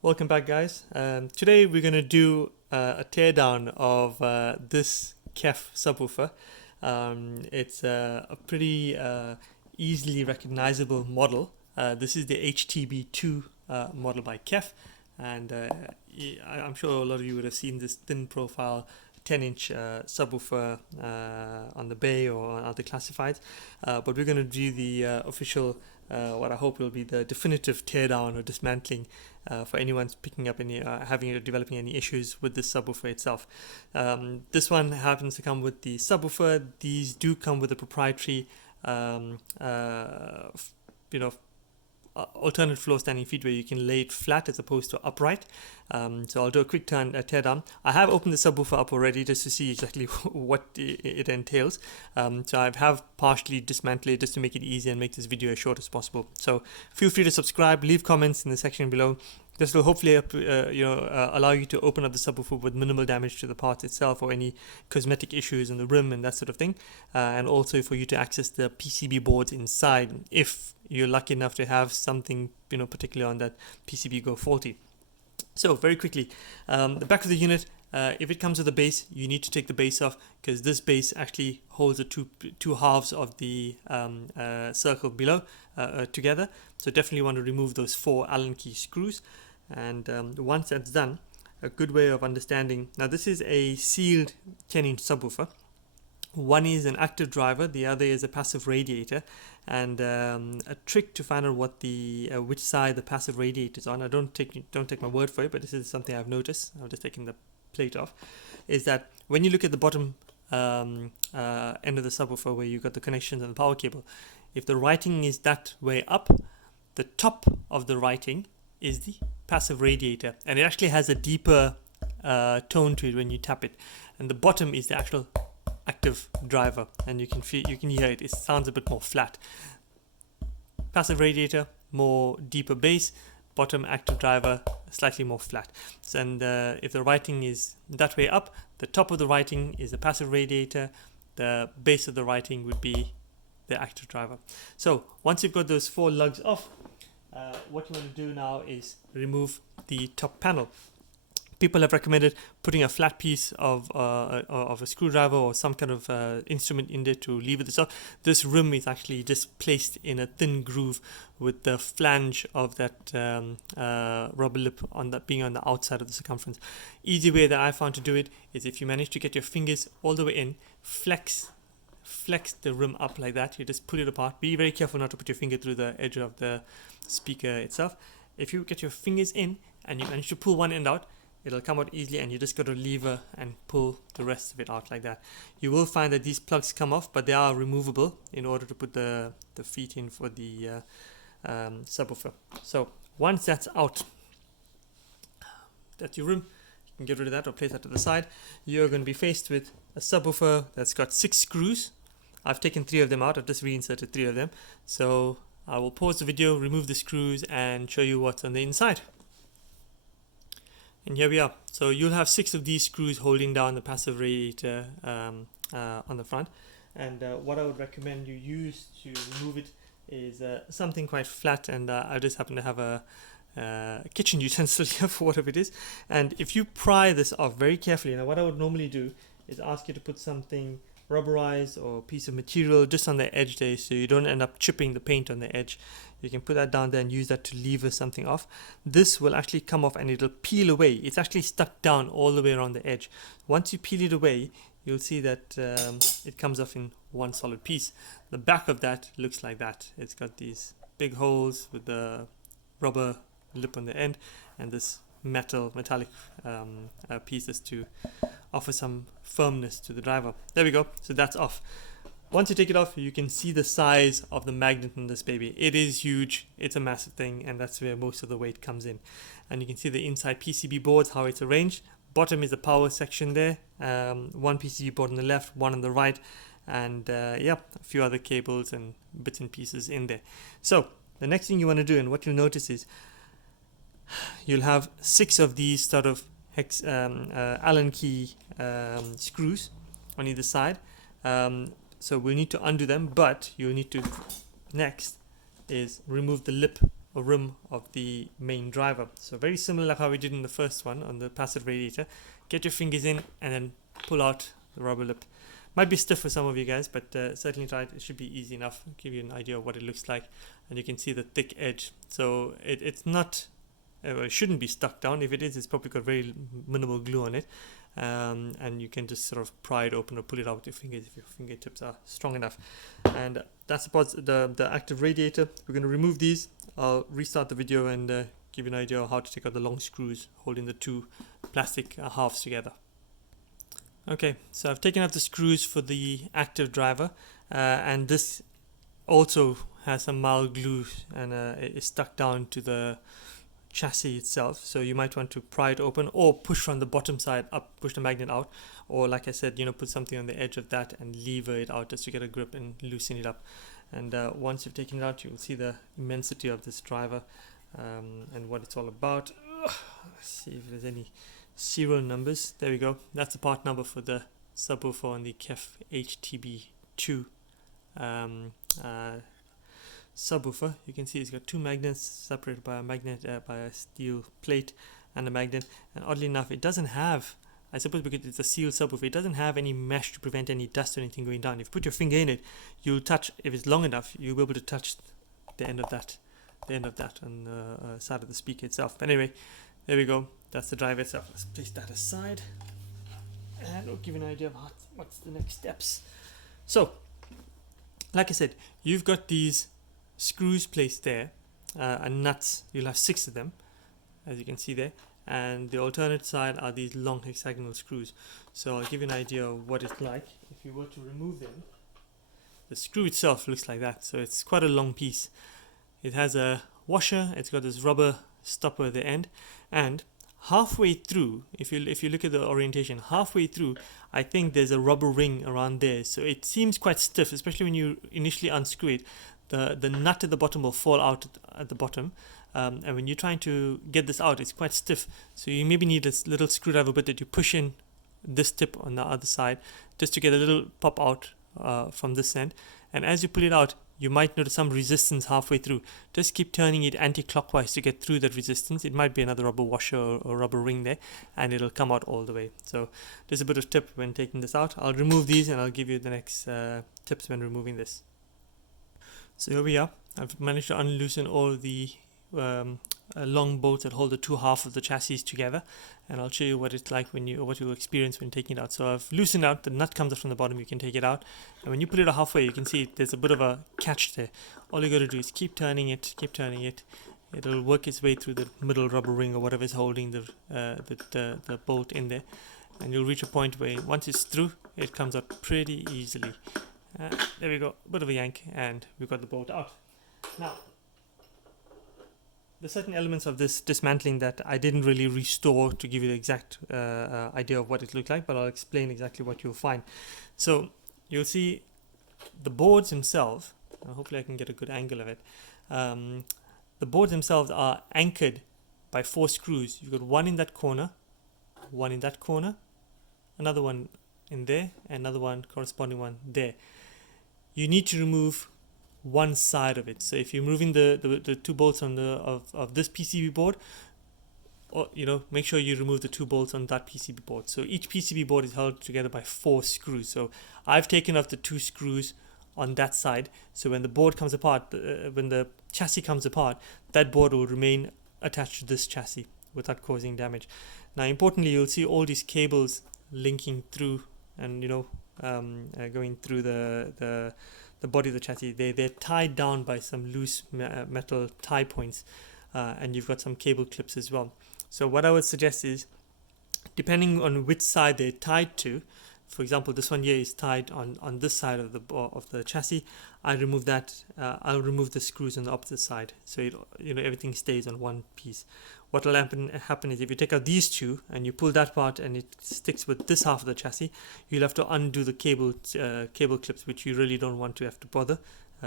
Welcome back, guys. Today we're going to do a teardown of this KEF subwoofer. It's a pretty easily recognizable model. This is the HTB2 model by KEF, and I'm sure a lot of you would have seen this thin profile 10-inch subwoofer on the Bay or on other classifieds, but we're going to do the official what I hope will be the definitive teardown or dismantling for anyone picking up any, having or developing any issues with this subwoofer itself. This one happens to come with the subwoofer. These do come with a proprietary, alternate floor standing feet where you can lay it flat as opposed to upright. So I'll do a quick tear down. I have opened the subwoofer up already just to see exactly what it entails. So I have partially dismantled it just to make it easy and make this video as short as possible. So feel free to subscribe, leave comments in the section below. This will hopefully allow you to open up the subwoofer with minimal damage to the parts itself or any cosmetic issues in the rim and that sort of thing, and also for you to access the PCB boards inside if you're lucky enough to have something particularly on that PCB go faulty. So very quickly, the back of the unit, if it comes with a base, you need to take the base off because this base actually holds the two halves of the circle below together. So definitely want to remove those 4 Allen key screws. And once that's done, a good way of understanding, now this is a sealed 10-inch subwoofer. One is an active driver, the other is a passive radiator, and a trick to find out what the which side the passive radiator is on. I don't take my word for it, but this is something I've noticed. I've just taken the plate off. Is that when you look at the bottom end of the subwoofer where you've got the connections and the power cable, if the writing is that way up, the top of the writing is the passive radiator, and it actually has a deeper tone to it when you tap it, and the bottom is the actual active driver, and you can hear it. It sounds a bit more flat. Passive radiator, more deeper bass. Bottom active driver, slightly more flat. And if the writing is that way up, the top of the writing is the passive radiator. The base of the writing would be the active driver. So once you've got those 4 lugs off, what you want to do now is remove the top panel. People have recommended putting a flat piece of a screwdriver or some kind of instrument in there to lever this off. This rim is actually just placed in a thin groove with the flange of that rubber lip being on the outside of the circumference. Easy way that I found to do it is if you manage to get your fingers all the way in, flex the rim up like that. You just pull it apart. Be very careful not to put your finger through the edge of the speaker itself. If you get your fingers in and you manage to pull one end out, it'll come out easily, and you just got to lever and pull the rest of it out like that. You will find that these plugs come off, but they are removable in order to put the feet in for the subwoofer. So once that's out, that's your rim. You can get rid of that or place that to the side. You're going to be faced with a subwoofer that's got 6 screws. I've taken 3 of them out. I've just reinserted 3 of them. So I will pause the video, remove the screws, and show you what's on the inside. And here we are. So you'll have 6 of these screws holding down the passive radiator on the front. And what I would recommend you use to remove it is something quite flat. And I just happen to have a kitchen utensil here for whatever it is. And if you pry this off very carefully, now what I would normally do is ask you to put something rubberized or piece of material just on the edge there so you don't end up chipping the paint on the edge. You can put that down there and use that to lever something off. This will actually come off and it'll peel away. It's actually stuck down all the way around the edge. Once you peel it away, you'll see that it comes off in one solid piece. The back of that looks like that. It's got these big holes with the rubber lip on the end and this metallic pieces to offer some firmness to the driver. There we go. So that's off. Once you take it off, you can see the size of the magnet in this baby. It is huge. It's a massive thing, and that's where most of the weight comes in. And you can see the inside PCB boards, how it's arranged. Bottom is the power section there. 1 PCB board on the left, 1 on the right, and a few other cables and bits and pieces in there. So the next thing you want to do, and what you'll notice is you'll have 6 of these sort of Allen key screws on either side. So we'll need to undo them, but you'll need to next is remove the lip or rim of the main driver. So very similar like how we did in the first one on the passive radiator. Get your fingers in and then pull out the rubber lip. Might be stiff for some of you guys, but certainly try it. It should be easy enough. Give you an idea of what it looks like, and you can see the thick edge. So it's not, it shouldn't be stuck down. If it is, it's probably got very minimal glue on it, and you can just sort of pry it open or pull it out with your fingers if your fingertips are strong enough. And that's about the active radiator. We're going to remove these. I'll restart the video and give you an idea of how to take out the long screws holding the two plastic halves together. Okay, so I've taken out the screws for the active driver, and this also has some mild glue and it's stuck down to the chassis itself. So you might want to pry it open or push from the bottom side up, push the magnet out, or like I said, put something on the edge of that and lever it out just to get a grip and loosen it up. And once you've taken it out, you'll see the immensity of this driver and what it's all about. Let's see if there's any serial numbers. There we go. That's the part number for the subwoofer on the KEF HTB2 subwoofer. You can see it's got two magnets separated by a magnet, by a steel plate and a magnet. And oddly enough, it doesn't have, I suppose because it's a sealed subwoofer, it doesn't have any mesh to prevent any dust or anything going down. If you put your finger in it, you'll touch, if it's long enough, you'll be able to touch the end of that on the side of the speaker itself. But anyway, there we go. That's the driver itself. Let's place that aside and we'll give you an idea of what's the next steps. So, like I said, you've got these screws placed there and nuts. You'll have 6 of them, as you can see there. And the alternate side are these long hexagonal screws. So I'll give you an idea of what it's like. If you were to remove them, the screw itself looks like that. So it's quite a long piece. It has a washer. It's got this rubber stopper at the end, and halfway through, if you look at the orientation, halfway through, I think there's a rubber ring around there. So it seems quite stiff, especially when you initially unscrew it. The nut at the bottom will fall out at the bottom, and when you're trying to get this out, it's quite stiff. So you maybe need this little screwdriver bit that you push in this tip on the other side just to get a little pop out from this end. And as you pull it out, you might notice some resistance halfway through. Just keep turning it anti-clockwise to get through that resistance. It might be another rubber washer or rubber ring there, and it'll come out all the way. So there's a bit of tip when taking this out. I'll remove these and I'll give you the next tips when removing this. So here we are. I've managed to unloosen all the long bolts that hold the two halves of the chassis together, and I'll show you what it's like what you'll experience when taking it out. So I've loosened out, the nut comes up from the bottom, you can take it out, and when you put it halfway, you can see there's a bit of a catch there. All you got to do is keep turning it, it'll work its way through the middle rubber ring or whatever is holding the bolt in there, and you'll reach a point where once it's through, it comes out pretty easily. There we go, a bit of a yank, and we've got the bolt out. Now, there's certain elements of this dismantling that I didn't really restore to give you the exact idea of what it looked like, but I'll explain exactly what you'll find. So you'll see the boards themselves, hopefully I can get a good angle of it. The boards themselves are anchored by 4 screws. You've got one in that corner, one in that corner, another one in there, and another one, corresponding one there. You need to remove one side of it. So if you're moving the 2 bolts on of this PCB board, or make sure you remove the 2 bolts on that PCB board. So each PCB board is held together by 4 screws. So I've taken off the 2 screws on that side, so when the board comes apart, when the chassis comes apart, that board will remain attached to this chassis without causing damage. Now importantly, you'll see all these cables linking through and going through the body of the chassis. They're tied down by some loose metal tie points, and you've got some cable clips as well. So what I would suggest is, depending on which side they're tied to, for example, this one here is tied on this side of the chassis. I remove that. I'll remove the screws on the opposite side, so everything stays on one piece. What will happen is, if you take out these 2 and you pull that part and it sticks with this half of the chassis, you'll have to undo the cable clips, which you really don't want to have to bother.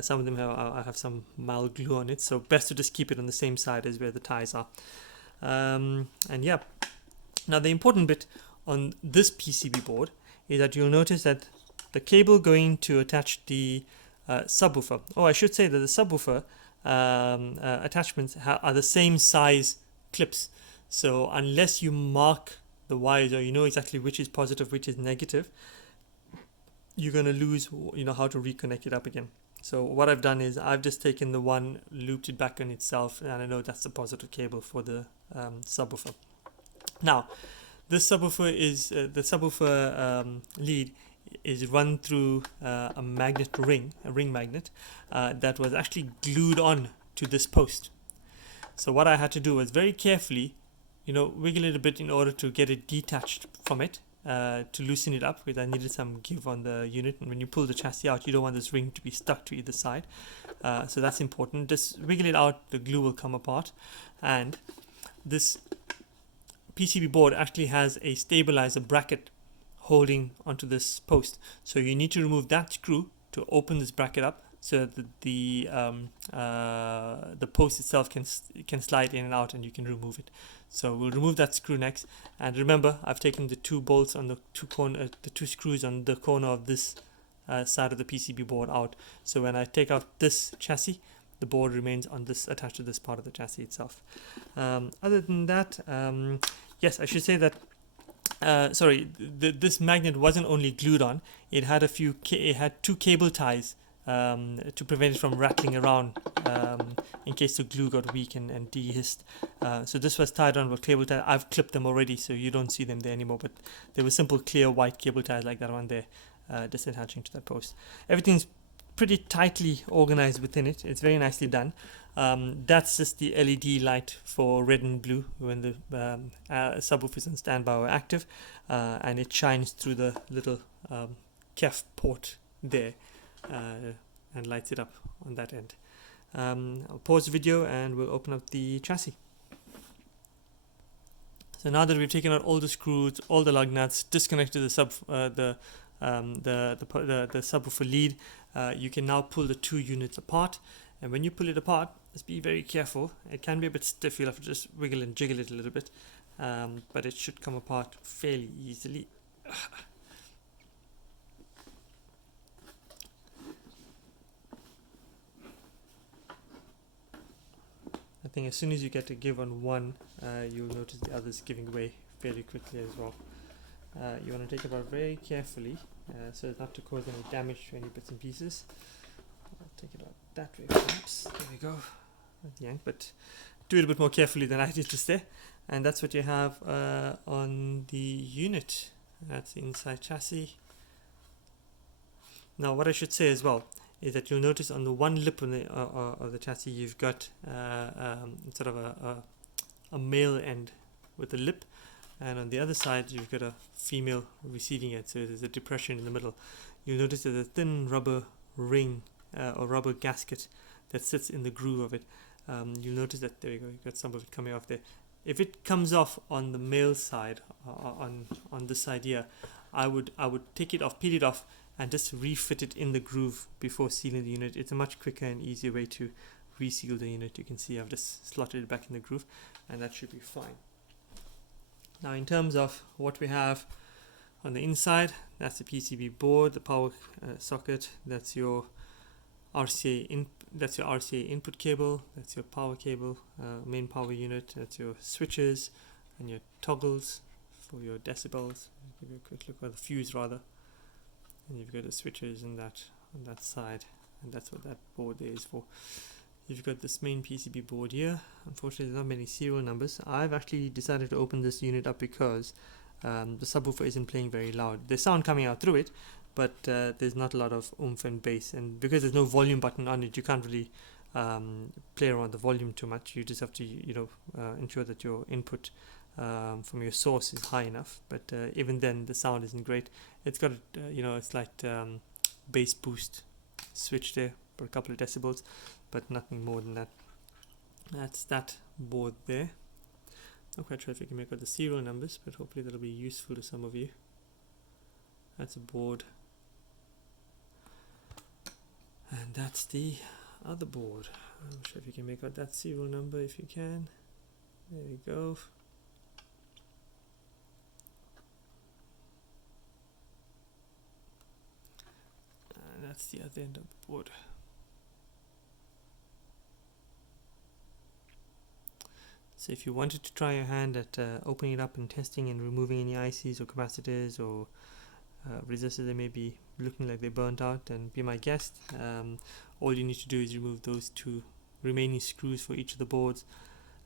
Some of them have some mild glue on it, so best to just keep it on the same side as where the ties are. And yeah, now the important bit on this PCB board is that you'll notice that the cable going to attach the subwoofer. Oh, I should say that the subwoofer attachments are the same size clips. So unless you mark the wires, or you know exactly which is positive, which is negative, you're going to lose, how to reconnect it up again. So what I've done is I've just taken the one, looped it back on itself, and I know that's the positive cable for the subwoofer. Now, this subwoofer is the subwoofer lead is run through a ring magnet that was actually glued on to this post. So what I had to do was very carefully, wiggle it a bit in order to get it detached from it, to loosen it up, because I needed some give on the unit. And when you pull the chassis out, you don't want this ring to be stuck to either side. So that's important. Just wiggle it out, the glue will come apart. And this PCB board actually has a stabilizer bracket holding onto this post. So you need to remove that screw to open this bracket up, so that the post itself can slide in and out, and you can remove it. So we'll remove that screw next. And remember, I've taken the two bolts on the two screws on the corner of this side of the PCB board out. So when I take out this chassis, the board remains on this, attached to this part of the chassis itself. Other than that, yes, I should say that this magnet wasn't only glued on; it had it had two cable ties to prevent it from rattling around in case the glue got weak and de-hissed. So this was tied on with cable ties. I've clipped them already, so you don't see them there anymore, but they were simple clear white cable ties like that one there, just attaching to that post. Everything's pretty tightly organized within it. It's very nicely done. That's just the LED light for red and blue when the subwoofer is on standby or active, and it shines through the little KEF port there and lights it up on that end. I'll pause the video and we'll open up the chassis. So now that we've taken out all the screws, all the lug nuts, disconnected the subwoofer lead, you can now pull the two units apart. And when you pull it apart, just be very careful. It can be a bit stiff. You'll have to just wiggle and jiggle it a little bit, but it should come apart fairly easily. I think as soon as you get a give on one, you'll notice the others giving way fairly quickly as well. You want to take it out very carefully so as not to cause any damage to any bits and pieces. I'll take it out that way perhaps. There we go. Yank, but do it a bit more carefully than I did just there. And that's what you have on the unit. That's the inside chassis. Now what I should say as well is that you'll notice on the one lip of the chassis you've got sort of a male end with a lip, and on the other side you've got a female receiving end, so there's a depression in the middle. You'll notice there's a thin rubber ring or rubber gasket that sits in the groove of it. You'll notice that there you go, you've got some of it coming off there. If it comes off on the male side, on this side here, I would take it off, peel it off, and just refit it in the groove before sealing the unit. It's a much quicker and easier way to reseal the unit. You can see I've just slotted it back in the groove, and that should be fine. Now in terms of what we have on the inside, that's the PCB board, the power socket, that's your RCA input cable, that's your power cable, main power unit, that's your switches and your toggles for your decibels. I'll give you a quick look at the fuse rather. And you've got the switches on that side, and that's what that board there is for. You've got this main PCB board here. Unfortunately, there's not many serial numbers. I've actually decided to open this unit up because the subwoofer isn't playing very loud. There's sound coming out through it, but there's not a lot of oomph and bass. And because there's no volume button on it, you can't really play around the volume too much. You just have to, ensure that your input from your source is high enough. But even then, the sound isn't great. It's got, it's like bass boost switch there for a couple of decibels, but nothing more than that. That's that board there. Not quite sure if you can make out the serial numbers, but hopefully that'll be useful to some of you. That's a board, and that's the other board. I'm not sure if you can make out that serial number. If you can, there you go. And that's the other end of the board. So if you wanted to try your hand at opening it up and testing and removing any ICs or capacitors or resistors that may be looking like they burnt out, then be my guest. All you need to do is remove those 2 remaining screws for each of the boards,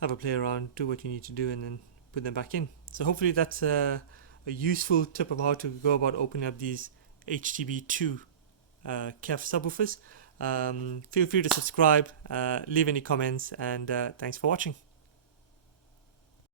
have a play around, do what you need to do, and then put them back in. So hopefully that's a useful tip of how to go about opening up these HTB2 KEF subwoofers. Feel free to subscribe, leave any comments, and thanks for watching.